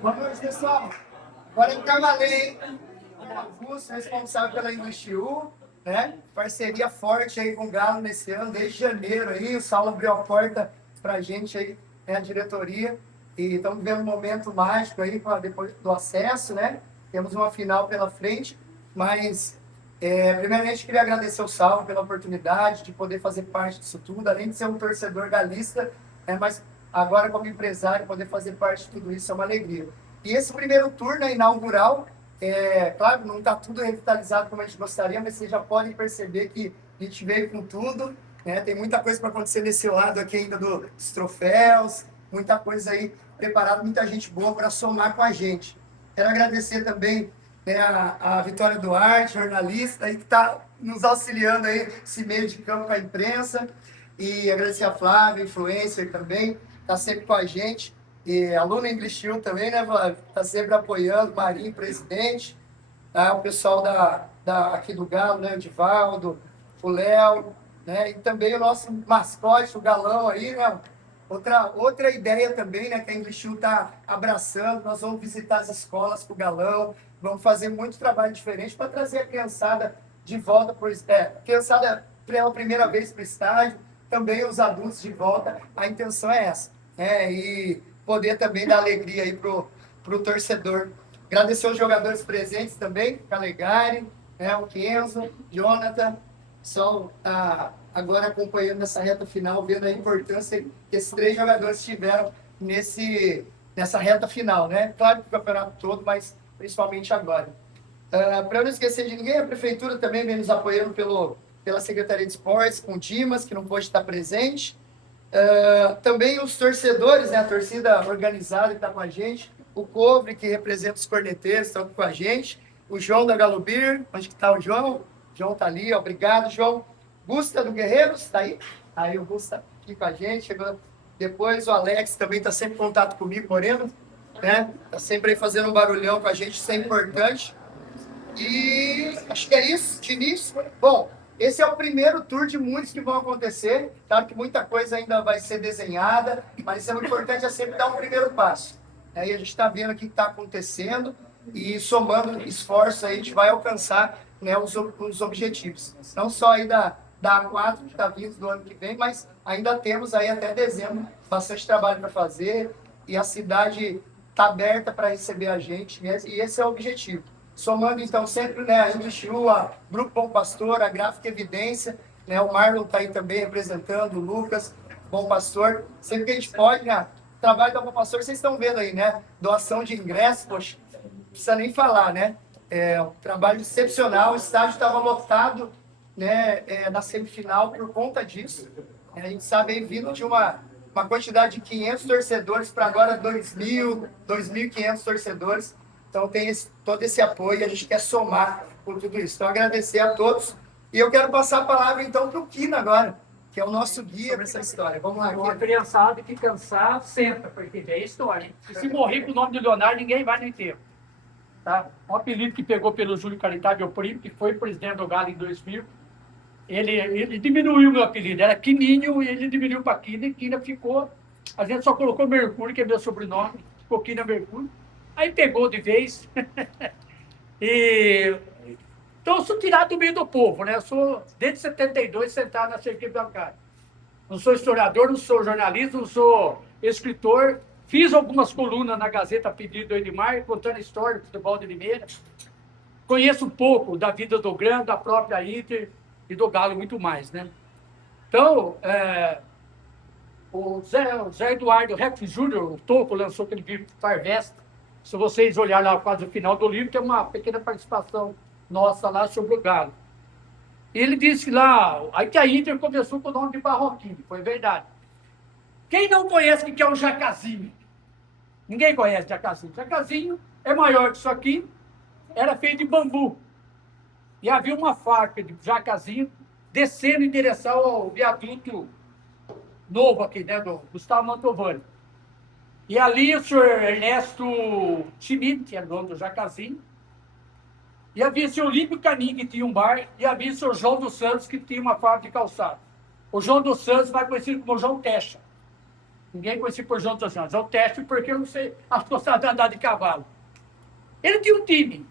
Boa noite, pessoal. Agora eu trabalhei, hein? Augusto, responsável pela English U, né? Parceria forte aí com o Galo nesse ano, desde janeiro aí. O Saulo abriu a porta pra gente aí, né, a diretoria. E estamos vivendo um momento mágico aí, depois do acesso, né? Temos uma final pela frente, mas primeiramente queria agradecer o Saulo pela oportunidade de poder fazer parte disso tudo, além de ser um torcedor galista, mas agora como empresário poder fazer parte de tudo isso é uma alegria. E esse primeiro turno inaugural, claro, não está tudo revitalizado como a gente gostaria, mas vocês já podem perceber que a gente veio com tudo, né? Tem muita coisa para acontecer nesse lado aqui ainda dos troféus, muita coisa aí preparada, muita gente boa para somar com a gente. Quero agradecer também, né, a Vitória Duarte, jornalista, aí, que está nos auxiliando aí, esse meio de campo com a imprensa, e agradecer a Flávia, influencer também, está sempre com a gente, e aluno English U também, né, Flávia? Está sempre apoiando, Marinho, presidente, tá? O pessoal aqui do Galo, né, o Divaldo, o Léo, né, e também o nosso mascote, o Galão aí, né? Outra ideia também, né, que a English U está abraçando, nós vamos visitar as escolas com o Galão, vamos fazer muito trabalho diferente para trazer a criançada de volta, a criançada pela primeira vez para o estádio, também os adultos de volta, a intenção é essa, né, e poder também dar alegria aí pro torcedor. Agradecer os jogadores presentes também, Calegari, né, o Kenzo, Jonathan, só agora acompanhando nessa reta final, vendo a importância que esses 3 jogadores tiveram nessa reta final, né? Claro que o campeonato todo, mas principalmente agora. Para eu não esquecer de ninguém, a Prefeitura também vem nos apoiando pela Secretaria de Esportes, com o Dimas, que não pôde estar presente. Também os torcedores, né? A torcida organizada que está com a gente, o Cobre, que representa os corneteiros, estão com a gente, o João da Galubir, onde que está o João? O João está ali, obrigado, João. Gusta do Guerreiros, está aí? Aí o Gusta aqui com a gente, chegou depois. O Alex também está sempre em contato comigo, Moreno, né? Está sempre aí fazendo um barulhão com a gente, isso é importante. E acho que é isso, de início. Bom, esse é o primeiro tour de muitos que vão acontecer. Claro que muita coisa ainda vai ser desenhada, mas o importante é sempre dar um primeiro passo. Aí a gente está vendo o que está acontecendo e somando esforço aí a gente vai alcançar, né, os objetivos. Não só aí da A4 que está vindo do ano que vem, mas ainda temos aí até dezembro bastante trabalho para fazer e a cidade está aberta para receber a gente, né, e esse é o objetivo. Somando, então, sempre, né, a English U, a Grupo Bom Pastor, a Gráfica Evidência, né, o Marlon está aí também representando, o Lucas, Bom Pastor. Sempre que a gente pode, né, o trabalho do Bom Pastor, vocês estão vendo aí, né, doação de ingressos, poxa, não precisa nem falar, né, um trabalho excepcional, o estádio estava lotado, né, na semifinal por conta disso. A gente sabe aí, vindo de uma quantidade de 500 torcedores para agora 2.000, 2.500 torcedores. Então tem todo esse apoio e a gente quer somar por tudo isso. Então agradecer a todos. E eu quero passar a palavra então para o Kina agora, que é o nosso guia para essa história. Vamos lá, Uma criançada que cansar, senta, porque é história. E se morrer com o nome de Leonardo, ninguém vai no enterro. Tá? Um apelido que pegou pelo Júlio Caritá, meu primo, que foi presidente do Galo em 2000. Ele diminuiu o meu apelido, era Quininho, e ele diminuiu para Quina, e Quina ficou. A gente só colocou Mercúrio, que é meu sobrenome, ficou Quina Mercúrio. Aí pegou de vez. Então, eu sou tirado do meio do povo, né? Eu sou, desde 72, sentado na cerquilha bancária. Não sou historiador, não sou jornalista, não sou escritor. Fiz algumas colunas na Gazeta a pedido do Edmar, contando a história do futebol de Limeira. Conheço um pouco da vida do Grande, da própria Inter e do Galo, muito mais, né? Então, o Zé Eduardo Rex Júnior, o Toco, lançou aquele livro Farvesta. Se vocês olharem lá quase o final do livro, tem uma pequena participação nossa lá sobre o Galo. Ele disse lá, aí que a Inter começou com o nome de Barroquinho, foi verdade. Quem não conhece o que é um jacazinho? Ninguém conhece jacazinho. Jacazinho é maior que isso aqui, era feito de bambu. E havia uma faca de jacazinho descendo em direção ao viaduto novo aqui, né, do Gustavo Mantovani. E ali o senhor Ernesto Schmidt, que era dono do jacazinho, e havia o senhor Olímpio Canin, que tinha um bar, e havia o senhor João dos Santos, que tinha uma fábrica de calçado. O João dos Santos, mais conhecido como João Techa. Ninguém conhecia por João dos Anjos. É o teste porque eu não sei, acho que gostava de andar de cavalo. Ele tinha um time.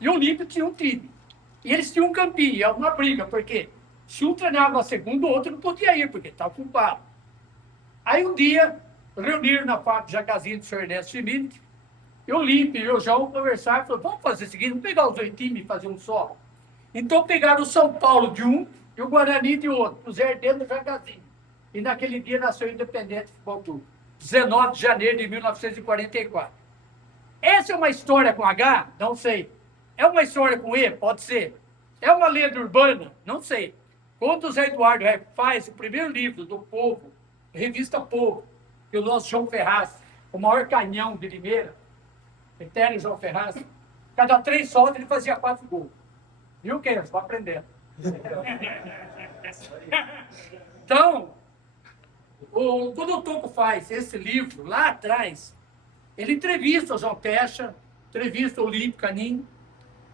E o Olímpio tinha um time. E eles tinham um campinho, é uma briga, porque se um treinava a segunda, o outro não podia ir, porque estava ocupado. Aí um dia, reuniram na parte de Jacazinho do senhor Ernesto Schmidt, e o Olímpio e o João conversaram e falaram, vamos fazer o seguinte, vamos pegar os 8 times e fazer um só. Então pegaram o São Paulo de um e o Guarani de outro, puseram dentro do Jacazinho. E naquele dia nasceu o Independente Futebol Clube, 19 de janeiro de 1944. Essa é uma história com H? Não sei. É uma história com E? Pode ser. É uma lenda urbana? Não sei. Quando o Zé Eduardo faz o primeiro livro do Povo, Revista Povo, que o nosso João Ferraz, o maior canhão de Limeira, eterno João Ferraz, cada 3 soltas ele fazia 4 gols. Viu, Keynes? Vai aprendendo. Então, quando o Toco faz esse livro, lá atrás, ele entrevista o João Techa, entrevista o Olímpio Caninho,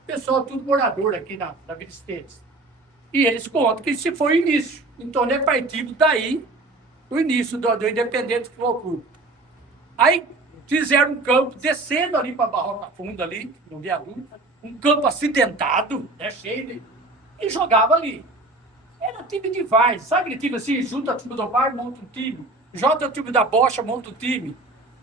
pessoal tudo morador aqui na Vila Esteves. E eles contam que esse foi o início. Então, é partido daí o início do Independente Futebol Clube. Aí fizeram um campo, descendo ali para a Barroca Funda, ali, no viaduto, um campo acidentado, né, cheio de... E jogava ali. Era time de várzea, sabe aquele time assim, junta o time do VAR, monta um time, junta o time da Bocha, monta um time,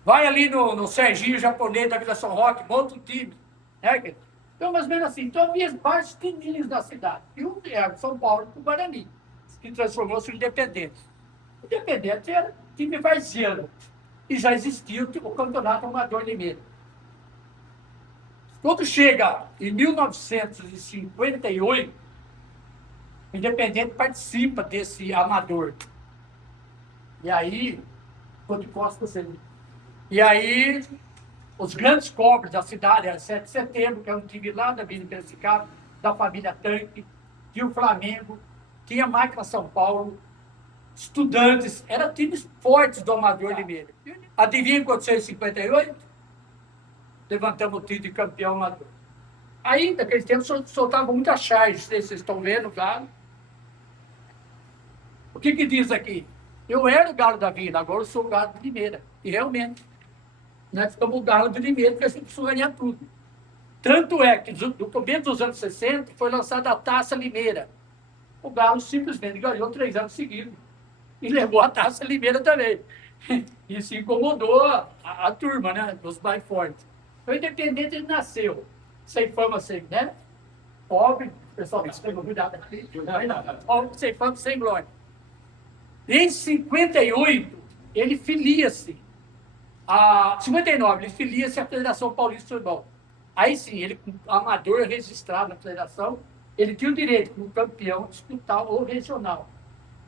vai ali no Serginho japonês da Vila São Roque, monta um time. Né? Então, mais ou menos assim, então havia vários timinhos da cidade. E um era São Paulo e o Guarani, que transformou-se em Independente. O Independente era time varziano. E já existia o Campeonato Amador Limeira. Quando chega em 1958, o Independente participa desse amador. E aí, e aí, os grandes cobras da cidade, era 7 de setembro, que é um time lá da Vila Piracicaba, da família Tanque, tinha o Flamengo, tinha a Máquina São Paulo, Estudantes, eram times fortes do Amador Limeira. Adivinha o que aconteceu em 58? Levantamos o título de campeão amador. Aí, naquele tempo, soltavam muita charge, vocês estão vendo, Galo. O que diz aqui? Eu era o Galo da Vila, agora eu sou o Galo de Limeira. E realmente, nós ficamos o Galo de Limeira, porque a gente precisou ganhar tudo. Tanto é que, no começo dos anos 60, foi lançada a Taça Limeira. O Galo simplesmente ganhou 3 anos seguidos. E levou a Taça Limeira também. E se incomodou a turma, né? Os mais fortes. O Independente ele nasceu sem fama, sem, né? Pobre, pessoal, cuidado. Pobre, sem fama, sem glória. Em 58, ele filia-se. 59, ele filia-se à Federação Paulista de Futebol. Aí sim, ele, amador registrado na federação, ele tinha o direito, como campeão, de disputar o regional.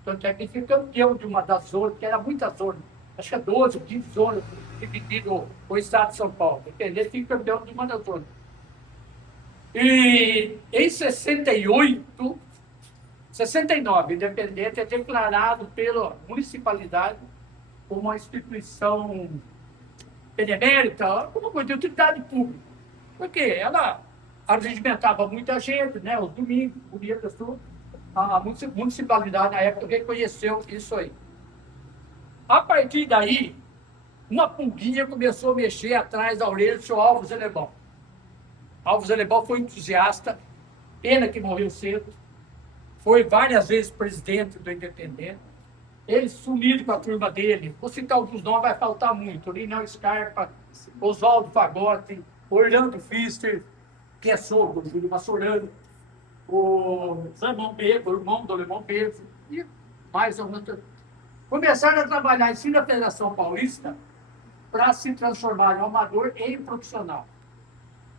Tanto é que ele foi campeão de uma das zonas, que era muita zona. Acho que é 12, 15 zonas, dividido o estado de São Paulo. Ele foi campeão de uma das zonas. E em 68, 69, Independente é declarado pela municipalidade como uma instituição benemérita, alguma coisa de utilidade pública. Porque ela regimentava muita gente, né? Os domingos, bonitas, tudo. A municipalidade, na época, reconheceu isso aí. A partir daí, uma pulguinha começou a mexer atrás da orelha do senhor Alves Alemão. Alves Alemão foi entusiasta, pena que morreu cedo, foi várias vezes presidente do Independente. Ele sumido com a turma dele, vou citar alguns nomes, vai faltar muito. Linão Scarpa, Oswaldo Fagotti, Orlando Pfister, que é sogro do Júlio Massorano, o Zamão Pedro, o irmão do Alemão Pedro, e mais alguns. Começaram a trabalhar em cima da Federação Paulista para se transformar em amador e em profissional.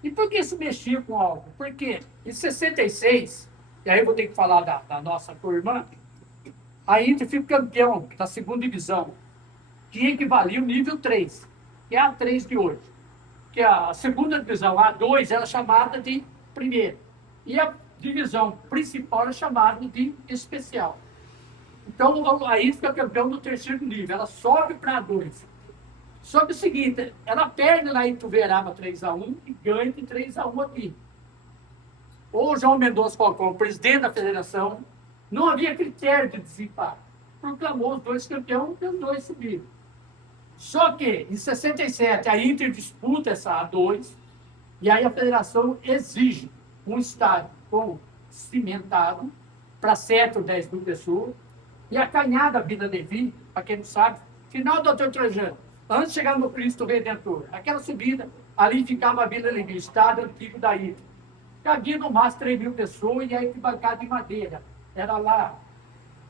E por que isso mexia com algo? Porque em 66, e aí eu vou ter que falar da nossa turma, a Inter fica campeão da segunda divisão, que equivalia ao nível 3, que é a 3 de hoje. Que a segunda divisão, a 2, era chamada de primeira. E a divisão principal era chamada de especial. Então, a Inter fica campeão do 3º nível, ela sobe para a 2. Só que é o seguinte, ela perde lá em Ituverava 3-1 e ganha de 3-1 aqui. O João Mendonça Falcão, presidente da federação, não havia critério de desempate. Proclamou os 2 campeões e os 2 subiram. Só que, em 67, a Inter disputa essa A2, e aí a federação exige um estádio com cimentado para 7 ou 10 mil pessoas, e a canhada Vila Levi, para quem não sabe, final do Dr. Trajano, antes de chegar no Cristo Redentor, aquela subida, ali ficava a Vila Levi, estádio antigo da Inter. Cabia no máximo 3 mil pessoas e a arquibancada de madeira. Era lá,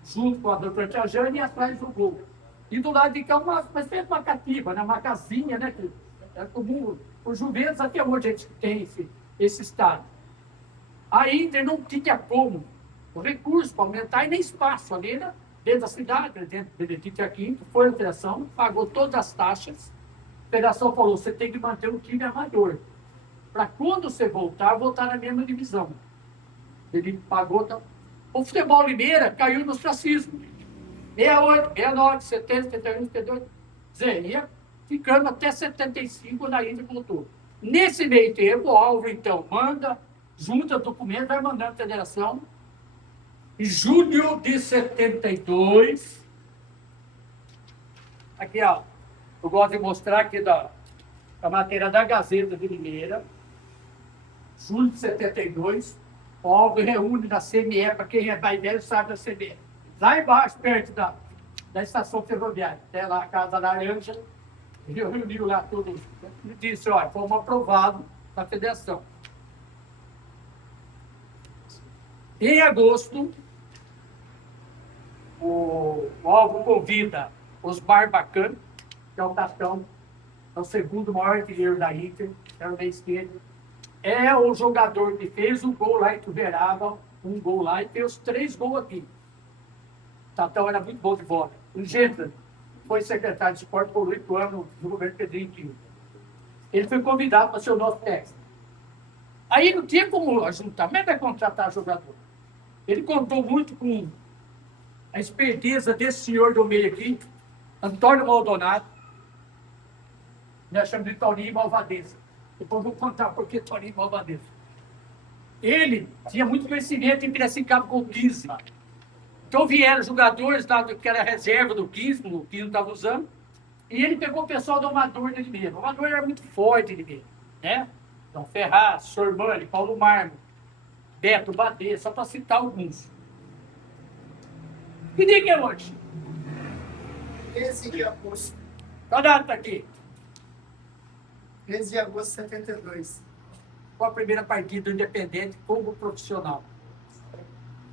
junto com a Dr. Trajano e atrás do gol. E do lado de cá, uma espécie de uma cativa, né? Uma casinha, né? Que é comum. O Juventus até hoje a gente tem esse estádio. A Inter não tinha como, o recurso para aumentar e nem espaço ali, né? Dentro da cidade, dentro do Benedito V, foi a federação, pagou todas as taxas. A federação falou, você tem que manter o time amador. Para quando você voltar na mesma divisão. Ele pagou. Então, o futebol Limeira caiu no ostracismo. 68, 69, 70, 71, 72. Quer dizer, ia ficando até 75 na Inter voltou. Nesse meio tempo, o Álvaro, então, manda, junta documento, vai mandando a federação. Em julho de 72, aqui, ó, eu gosto de mostrar aqui a matéria da Gazeta de Limeira, julho de 72, o Álvaro reúne na CME, para quem é mais velho sabe da CME, lá embaixo, perto da estação ferroviária, até lá a Casa Laranja, ele reuniu lá tudo e disse, olha, fomos aprovados na federação. Em agosto, o Álvaro convida os Barbacan, que é o Tastão, é o segundo maior artilheiro da Inter, é o meio esquerdo. É o jogador que fez o gol lá em Tuverava, um gol lá, e fez os 3 gols aqui. O Tatão era muito bom de bola. O Genta foi secretário de esporte por 8 anos no governo Pedrinho Quinto. Ele foi convidado para ser o nosso técnico. Aí não tinha como ajuntamento é contratar jogador. Ele contou muito com a esperteza desse senhor do meio aqui, Antônio Maldonado, nós chamamos de Toninho Malvadeza. Depois vou contar por que Toninho Malvadeza. Ele tinha muito conhecimento em Piracicaba com o 15. Então vieram jogadores lá que era reserva do 15, o 15 estava usando, e ele pegou o pessoal do Amador de Limeira. O Amador era muito forte em Limeira, né? Então Ferraz, Sormani, Paulo Marmo, Beto Badê, só para citar alguns. Que dia que é hoje? 13 de agosto. Qual a data aqui? 13 de agosto de 72. Foi a primeira partida do Independente como profissional.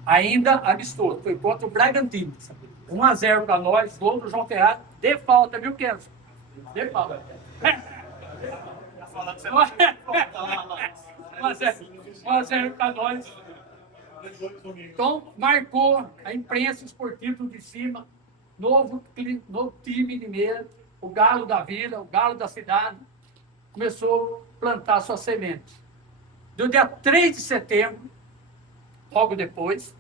Ainda amistoso. Foi contra o Bragantino. 1-0 para nós, gol do João Ferraz, de falta, viu, Kenzo? De falta. 1-0 para nós. Então, marcou a imprensa esportiva de cima, novo time de Limeira, o Galo da Vila, o Galo da cidade, começou a plantar suas sementes. Do dia 3 de setembro, logo depois,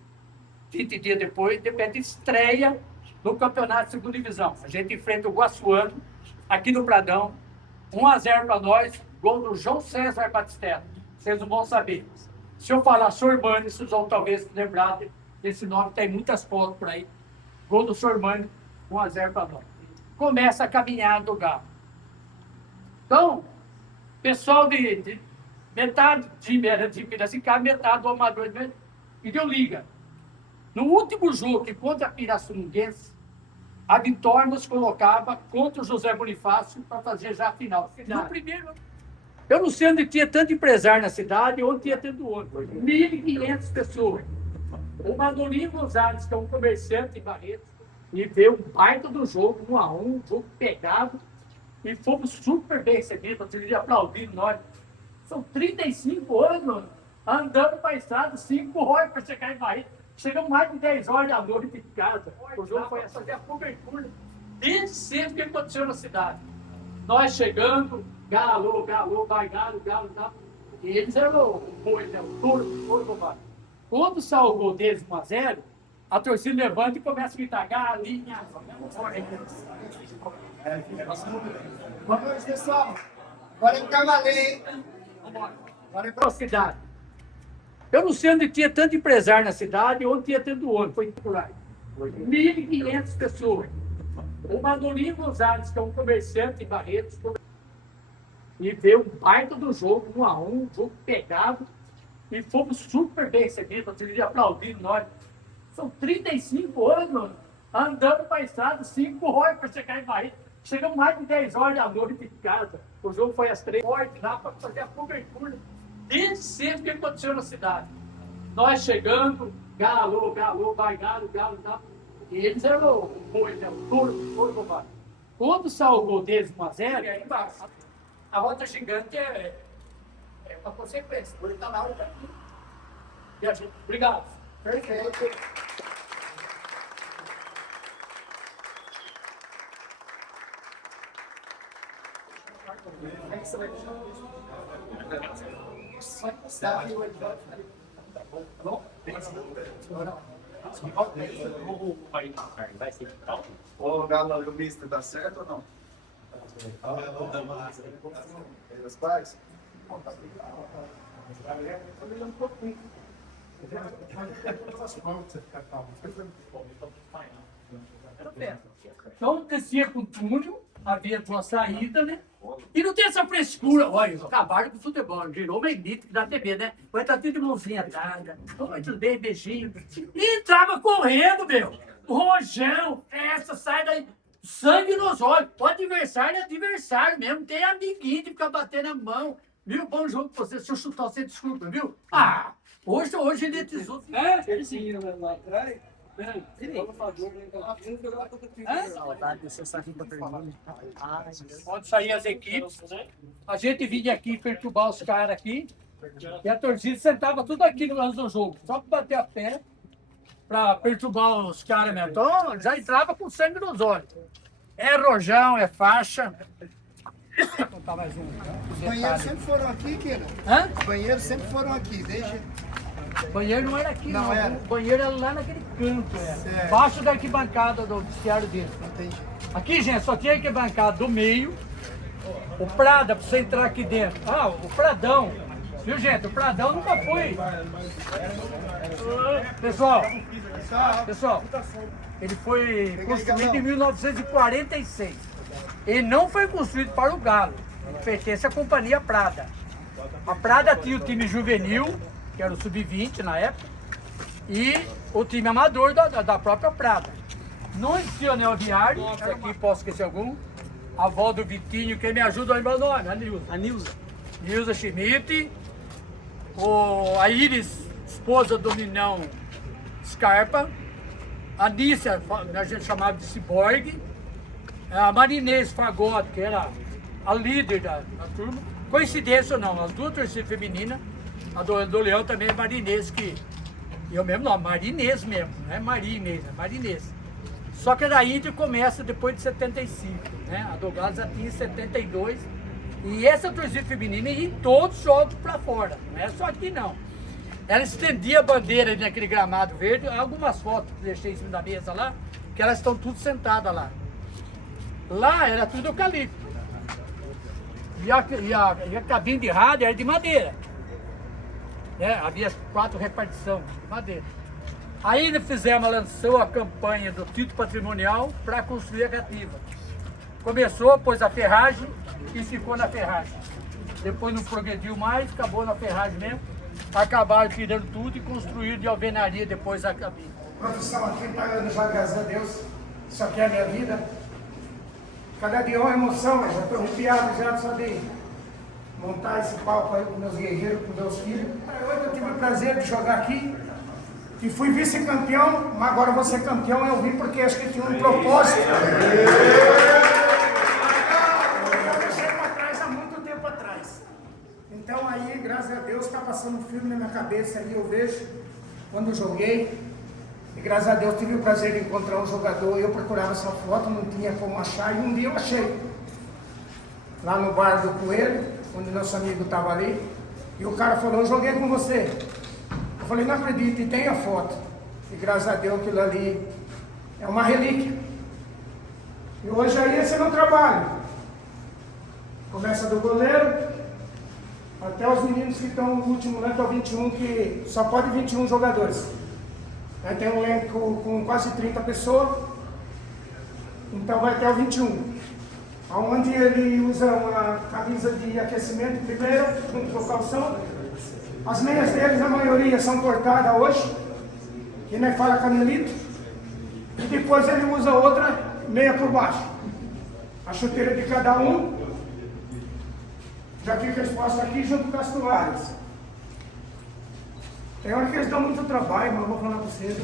20 dias depois, de repente estreia no campeonato de segunda divisão. A gente enfrenta o Guaçuano, aqui no Pradão, 1-0 para nós, gol do João César Batistella. Vocês não vão saber. Se eu falar Sormani, vocês vão talvez lembrar desse nome, tem muitas fotos por aí. Gol do Sormani, 1-0 para nós. Começa a caminhada do Galo. Então, pessoal de metade time era de Piracicaba, metade do Amador, e deu liga. No último jogo, que contra a Pirassununguense, a Vitória nos colocava contra o José Bonifácio para fazer já a final. No primeiro, eu não sei onde tinha tanto empresário na cidade, onde tinha tanto outro. 1.500 pessoas. O Manolino Gonzalez, que é um comerciante em Barretos, e veio um baita do jogo, 1-1, um jogo pegado, e fomos super bem recebidos, vocês aplaudindo nós. São 35 anos andando para a estrada, 5 horas para chegar em Barretos. Chegamos mais de 10 horas da noite em casa. O jogo foi essa a cobertura desde sempre que aconteceu na cidade. Nós chegando, galo, vai galo. E eles eram o boi, né? O touro roubado. Quando saiu o gol deles 1-0, a torcida levanta e começa a gritar: galinha. Boa noite, pessoal. Agora é o Cavaleiro, hein? Agora é para a cidade. Eu não sei onde tinha tanto empresário na cidade, onde tinha tanto outro. Foi por aí. 1.500 pessoas. O Mandolinho Gonzalez, que é um comerciante em Barretos, e veio um baita do jogo, 1-1, jogo pegado, e fomos super bem recebidos, ele aplaudindo nós. São 35 anos, mano, andando para a estrada, 5 horas para chegar em Barretos. Chegamos mais de 10 horas da noite de casa. O jogo foi às 3 horas lá para fazer a cobertura. Desde sempre que aconteceu na cidade. Nós chegando, galo, vai galo. E eles eram o boi, né? O touro combate. Quando saiu o gol deles 1-0, aí embaixo, a rota gigante é uma consequência. Ele está na hora daqui. E a gente, obrigado. Perfeito. Ô, Galo, o mister tá certo ou não? As pais? Então, descia com o túnel, havia uma saída, né? E não tem essa frescura. Olha, acabaram com o futebol, virou uma elite da TV, né? Vai estar tudo de mãozinha dada. Oi, tudo bem, beijinho. E entrava correndo, meu. Rojão, festa, sai daí. Sangue nos olhos. O adversário é adversário mesmo. Tem amiguinho de ficar batendo a mão. Viu? Bom jogo pra você. Se eu chutar, você desculpa, viu? Ah, hoje ele tesouro. Eles seguiram lá atrás. Pode sair as equipes. A gente vinha aqui perturbar os caras aqui. E a torcida sentava tudo aqui no lance do jogo. Só para bater a pé. Para perturbar os caras mesmo. Então já entrava com sangue nos olhos. É rojão, é faixa. Vou contar mais um. Os banheiros sempre foram aqui, Kira? Hã? Os banheiros sempre foram aqui, desde... O banheiro não era aqui, Não não. era? O banheiro era lá naquele canto, Certo. Embaixo da arquibancada do vestiário dele. Entendi. Aqui, gente, só tinha arquibancada do meio. O Prada, pra você entrar aqui dentro. Ah, o Pradão. Viu, gente? O Pradão nunca foi. Pessoal, ele foi construído em 1946. Ele não foi construído para o Galo. Ele pertence à Companhia Prada. A Prada tinha o time juvenil, que era o sub-20 na época, e o time amador da própria Prada. Não existia anel viário, aqui posso esquecer algum. A avó do Vitinho, quem me ajuda a lembrar o nome, a Nilza. Nilza Schmidt, a Iris, esposa do Ninão Scarpa, a Nícia, a gente chamava de Ciborgue, a Marinês Fagotto, que era a líder da turma. Coincidência ou não, as duas torcidas femininas, a do Leão também é Marinês, que eu mesmo não, Marinês mesmo, não é Marinês, é Marinês. Só que a Índia começa depois de 75, né? A do Galo já tinha 72. E essa torcida feminina ia em todos os jogos para fora, não é só aqui não. Ela estendia a bandeira ali naquele gramado verde, algumas fotos que deixei em cima da mesa lá, que elas estão tudo sentadas lá. Lá era tudo eucalipto. E a cabine de rádio era de madeira. Havia 4 repartições de madeira. Aí lançou a campanha do título patrimonial para construir a cativa. Começou, pôs a ferragem e ficou na ferragem. Depois não progrediu mais, acabou na ferragem mesmo. Acabaram tirando tudo e construíram de alvenaria depois a cabine. Profissão aqui, pagando já, graças a Deus. Isso aqui é a minha vida. Cada dia é uma emoção, eu já estou arrepiado já só de montar esse palco aí com meus guerreiros, com meus filhos. Hoje eu tive o prazer de jogar aqui e fui vice-campeão, mas agora vou ser campeão. Eu vim porque acho que tinha um propósito. Eu deixei para trás há muito tempo atrás. Então aí, graças a Deus, está passando um filme na minha cabeça aí, eu vejo quando eu joguei. E graças a Deus tive o prazer de encontrar um jogador. Eu procurava essa foto, não tinha como achar, e um dia eu achei. Lá no bar do Coelho, onde nosso amigo estava ali. E o cara falou, eu joguei com você. Eu falei, não acredito, e tem a foto. E graças a Deus aquilo ali é uma relíquia. E hoje aí esse é meu trabalho. Começa do goleiro, até os meninos que estão no último ano, até o 21, que só pode 21 jogadores. Tem um elenco com quase 30 pessoas. Então vai até o 21. Onde ele usa uma camisa de aquecimento primeiro, junto com o calção. As meias deles, a maioria, são cortadas hoje, que nem fala canelito. E depois ele usa outra meia por baixo. A chuteira de cada um já fica exposta aqui junto com as toalhas. Tem hora que eles dão muito trabalho, mas eu vou falar para vocês.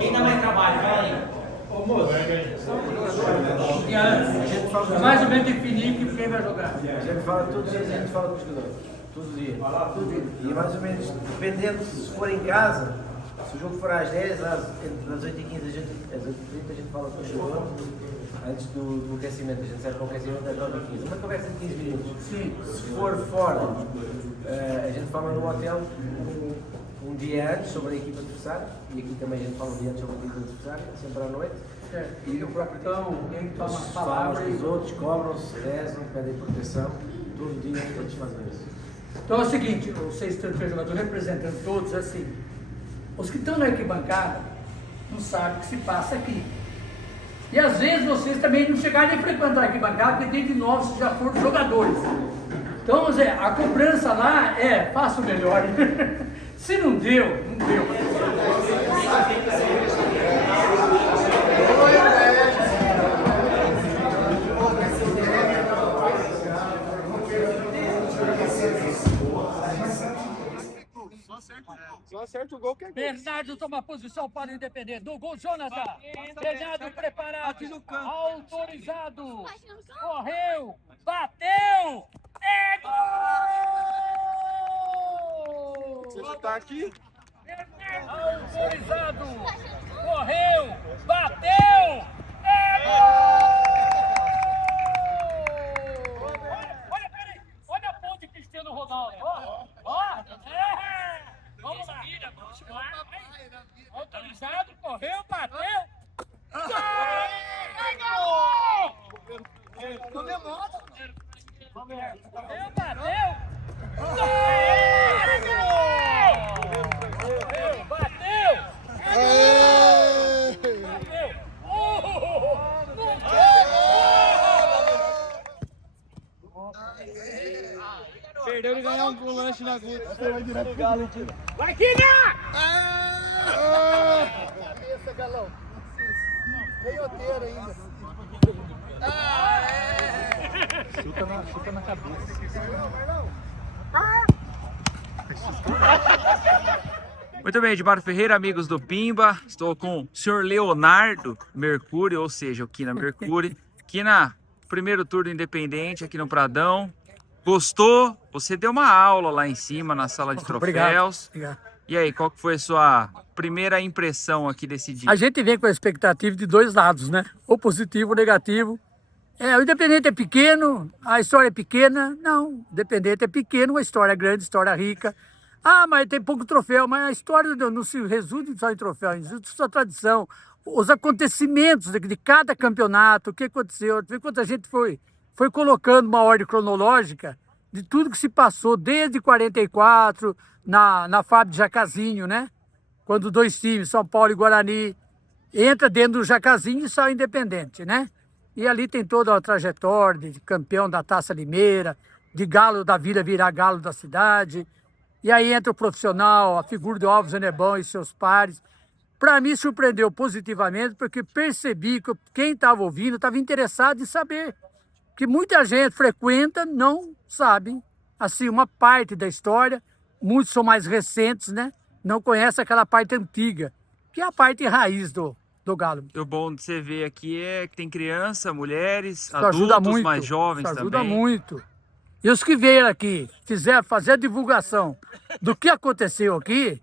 Quem dá mais trabalho? Fala aí. Ô moço, mais ou menos definir que quem vai jogar. A gente fala todos os dias, a gente fala com os jogadores. Todos os dias. E mais ou menos, dependendo se for em casa, se o jogo for às 10, às 8h15, às 8h30 a gente fala com os jogadores. Antes do aquecimento, a gente serve para o aquecimento às 9h15. Uma conversa de 15 minutos. Sim. Se for fora, a gente fala no hotel um dia antes sobre a equipa adversária. E aqui também a gente fala um dia antes sobre a equipa adversária, sempre à noite. E no próprio então, quem toma a palavra Falam com os outros, cobram-se, rezam, pedem proteção. Todo dia todos fazem isso. Então é o seguinte, vocês três jogadores representando todos assim, os que estão na arquibancada não sabem o que se passa aqui. E às vezes vocês também não chegaram nem a frequentar a arquibancada, porque desde novos vocês já foram jogadores. Então, Zé, a cobrança lá é, faça o melhor. Se não deu, não deu. Só acerta o gol que é gol. Bernardo toma posição para o Independente. Do gol, Jonathan. Treinado, preparado. Autorizado. Correu. Bateu. É gol! Você já tá aqui? Autorizado. Correu. Bateu. É gol! Olha, peraí. Olha a ponte Cristiano Ronaldo. Ó. Vamos lá. Autorizado, correu, bateu. Gol! Correu, bateu. Gol! Correu, bateu. Bateu. Perdeu e ganhar um lanche na Guta. Você vai direto pro Galo, tio. Vai, Quina! Cabeça, galão. Canhoteiro ainda. Chuta na cabeça. Muito bem, Edmar Ferreira, amigos do Pimba. Estou com o senhor Leonardo Mercury, ou seja, o Quina Mercury. Quina, primeiro turno independente aqui no Pradão. Gostou? Você deu uma aula lá em cima na sala de troféus. Obrigado. E aí, qual que foi a sua primeira impressão aqui desse dia? A gente vem com a expectativa de dois lados, né? Ou positivo ou negativo. O Independente é pequeno, a história é pequena. Não, o Independente é pequeno, a história é grande, a história é rica. Ah, mas tem pouco troféu, mas a história não se resume só em troféu, existe sua tradição, os acontecimentos de cada campeonato, o que aconteceu, quando a gente foi colocando uma ordem cronológica de tudo que se passou desde 44, na Fábio de Jacazinho, né? Quando dois times, São Paulo e Guarani, entra dentro do Jacazinho e sai Independente, né? E ali tem toda a trajetória de campeão da Taça Limeira, de galo da vila virar galo da cidade. E aí entra o profissional, a figura do Alves Enebão e seus pares. Para mim, surpreendeu positivamente, porque percebi que quem estava ouvindo estava interessado em saber. Que muita gente frequenta, não sabe, assim, uma parte da história. Muitos são mais recentes, né? Não conhecem aquela parte antiga, que é a parte raiz do Galo. O bom de você ver aqui é que tem criança, mulheres, Isso ajuda adultos muito, mais jovens isso ajuda também. muito. E os que vieram aqui, fazer a divulgação do que aconteceu aqui,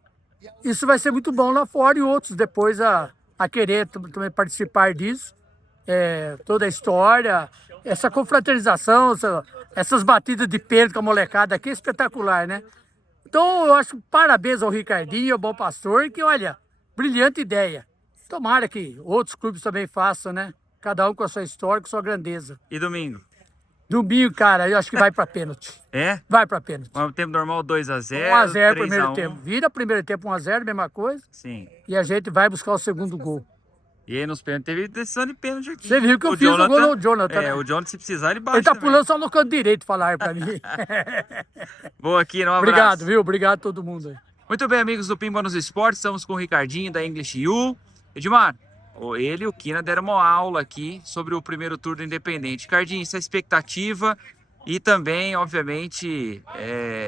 isso vai ser muito bom lá fora e outros depois a querer também participar disso. Toda a história, essa confraternização, essas batidas de pênalti com a molecada aqui é espetacular, né? Então eu acho parabéns ao Ricardinho e ao Bom Pastor, que olha, brilhante ideia. Tomara que outros clubes também façam, né? Cada um com a sua história, com a sua grandeza. E domingo? Domingo, cara, eu acho que vai pra pênalti. É? Vai pra pênalti. O tempo normal 2-0. 1x0 primeiro 3-1. tempo. Vira primeiro tempo 1x0, mesma coisa. Sim. E a gente vai buscar o segundo gol. E aí nos pênaltis teve decisão de pênalti aqui. Você viu que eu fiz o gol no Jonathan, É, né? o Jonathan, se precisar, ele bate. Ele tá também. pulando só no canto direito, falaram pra mim. Boa, aqui, um abraço. Obrigado, viu? Obrigado a todo mundo aí. Muito bem, amigos do Pimba nos Esportes, estamos com o Ricardinho da English U. Edmar, ele e o Kina deram uma aula aqui sobre o primeiro turno independente. Ricardinho, essa expectativa e também, obviamente,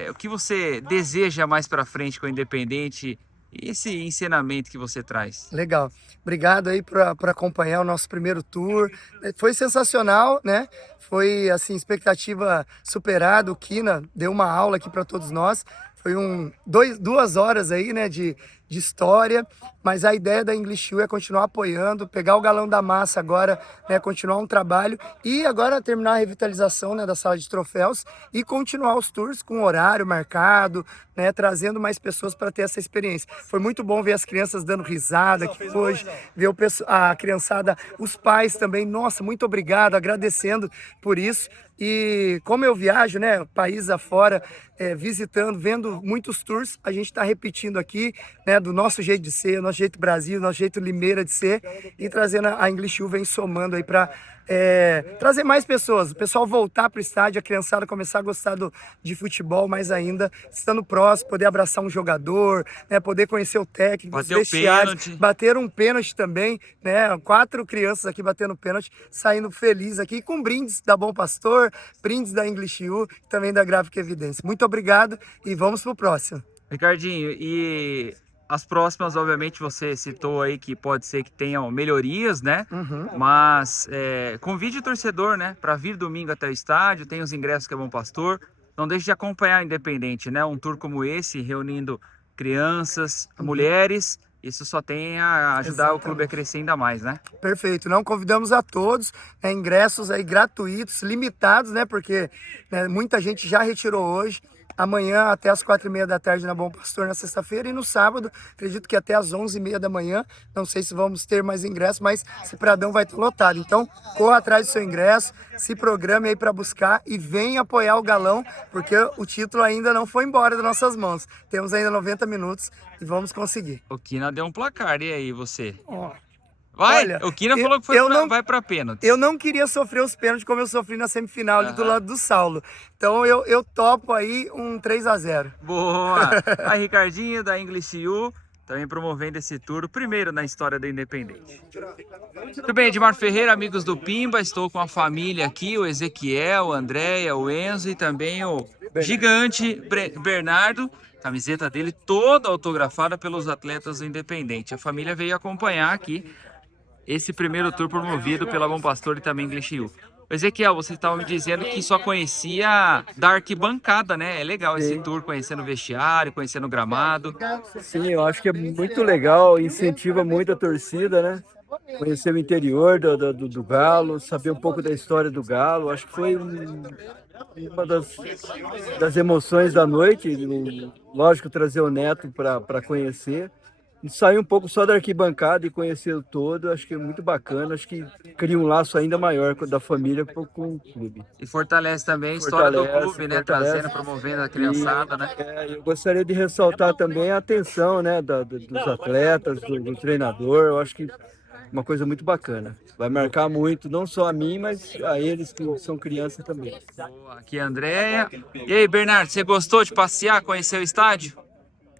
o que você deseja mais para frente com o independente e esse ensinamento que você traz. Legal. Obrigado aí por acompanhar o nosso primeiro tour. Foi sensacional, né? Foi, assim, expectativa superada. O Kina deu uma aula aqui para todos nós. Foi 2 horas aí, né, de história, mas a ideia da English U é continuar apoiando, pegar o galão da massa agora, né, continuar um trabalho e agora terminar a revitalização, né, da sala de troféus e continuar os tours com horário marcado, né, trazendo mais pessoas para ter essa experiência. Foi muito bom ver as crianças dando risada aqui hoje, ver a criançada, os pais também, nossa, muito obrigado, agradecendo por isso. E como eu viajo, né, país afora, visitando, vendo muitos tours, a gente está repetindo aqui, né, do nosso jeito de ser, nosso jeito Brasil, nosso jeito Limeira de ser, e trazendo a English U, vem somando aí para trazer mais pessoas, o pessoal voltar para o estádio, a criançada começar a gostar de futebol mais ainda, estando próximo, poder abraçar um jogador, né, poder conhecer o técnico, os vestiários, bater um pênalti também, né, 4 crianças aqui batendo pênalti, saindo feliz aqui, com brindes da Bom Pastor, brindes da English U, também da Gráfica Evidência. Muito obrigado e vamos pro próximo. Ricardinho, e as próximas, obviamente, você citou aí que pode ser que tenham melhorias, né? Mas convide o torcedor, né, para vir domingo até o estádio, tem os ingressos que é Bom Pastor. Não deixe de acompanhar o Independente, né? Um tour como esse, reunindo crianças, mulheres, isso só tem a ajudar o clube a crescer ainda mais, né? Perfeito. Não convidamos a todos, ingressos aí gratuitos, limitados, né? Porque muita gente já retirou hoje. Amanhã até as 4h30 da tarde na Bom Pastor, na sexta-feira, e no sábado, acredito que até as 11h30 da manhã, não sei se vamos ter mais ingressos, mas esse Pradão vai estar lotado. Então, corra atrás do seu ingresso, se programe aí para buscar e venha apoiar o Galão, porque o título ainda não foi embora das nossas mãos. Temos ainda 90 minutos e vamos conseguir. O Kina deu um placar, e aí você? Vai! Olha, o Kina falou que vai para pênalti. Eu não queria sofrer os pênaltis como eu sofri na semifinal ali do lado do Saulo. Então eu topo aí um 3-0. Boa! A Ricardinho da English U também promovendo esse tour, o primeiro na história do Independente. Muito bem, Edmar Ferreira, amigos do Pimba, estou com a família aqui, o Ezequiel, a Andréia, o Enzo e também o gigante Bernardo. Camiseta dele toda autografada pelos atletas do Independente. A família veio acompanhar aqui esse primeiro tour promovido pela Bom Pastor e também English U. Ezequiel, você estava me dizendo que só conhecia da arquibancada, né? É legal esse tour, conhecendo o vestiário, conhecendo o gramado. Sim, eu acho que é muito legal, incentiva muito a torcida, né? Conhecer o interior do Galo, saber um pouco da história do Galo. Acho que foi uma das emoções da noite. Lógico, trazer o Neto para conhecer. E sair um pouco só da arquibancada e conhecer o todo, acho que é muito bacana, acho que cria um laço ainda maior da família com o clube. E fortalece também a história do clube, né? Trazendo, promovendo a criançada, né? Eu gostaria de ressaltar também a atenção, né, dos atletas, do treinador, eu acho que é uma coisa muito bacana. Vai marcar muito, não só a mim, mas a eles que são crianças também. Boa, aqui a Andréia. E aí, Bernardo, você gostou de passear, conhecer o estádio?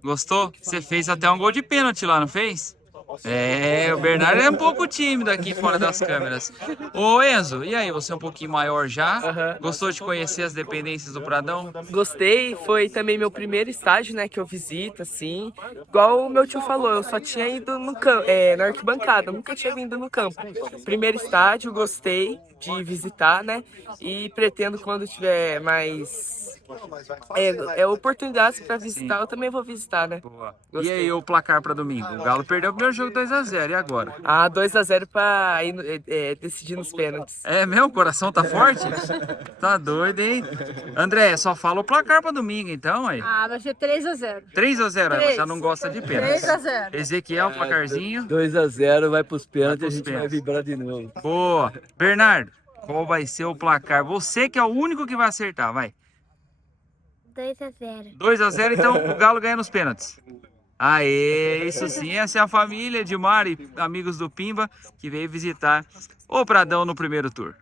Gostou? Você fez até um gol de pênalti lá, não fez? O Bernardo é um pouco tímido aqui fora das câmeras. Ô Enzo, e aí, você é um pouquinho maior já? Gostou de conhecer as dependências do Pradão? Gostei, foi também meu primeiro estágio, né, que eu visito, assim. Igual o meu tio falou, eu só tinha ido no campo, na arquibancada, nunca tinha vindo no campo. Primeiro estágio, gostei de visitar, né, e pretendo quando tiver mais oportunidades para visitar, eu também vou visitar, né. Boa. E aí, o placar para domingo? O Galo perdeu o primeiro jogo 2-0, e agora? 2-0 para ir decidir nos pênaltis. É mesmo? O coração tá forte? Tá doido, hein? André, só fala o placar para domingo, então, aí. Vai ser 3-0. 3-0, você já não gosta de pênalti. 3-0. Ezequiel, placarzinho. 2-0, vai pros pênaltis, a gente vai vibrar de novo. Boa. Bernardo, Qual vai ser o placar? Você que é o único que vai acertar, vai. 2-0. 2-0, então o Galo ganha nos pênaltis. Aê, isso sim, essa é a família de Mari, amigos do Pimba, que veio visitar o Pradão no primeiro tour.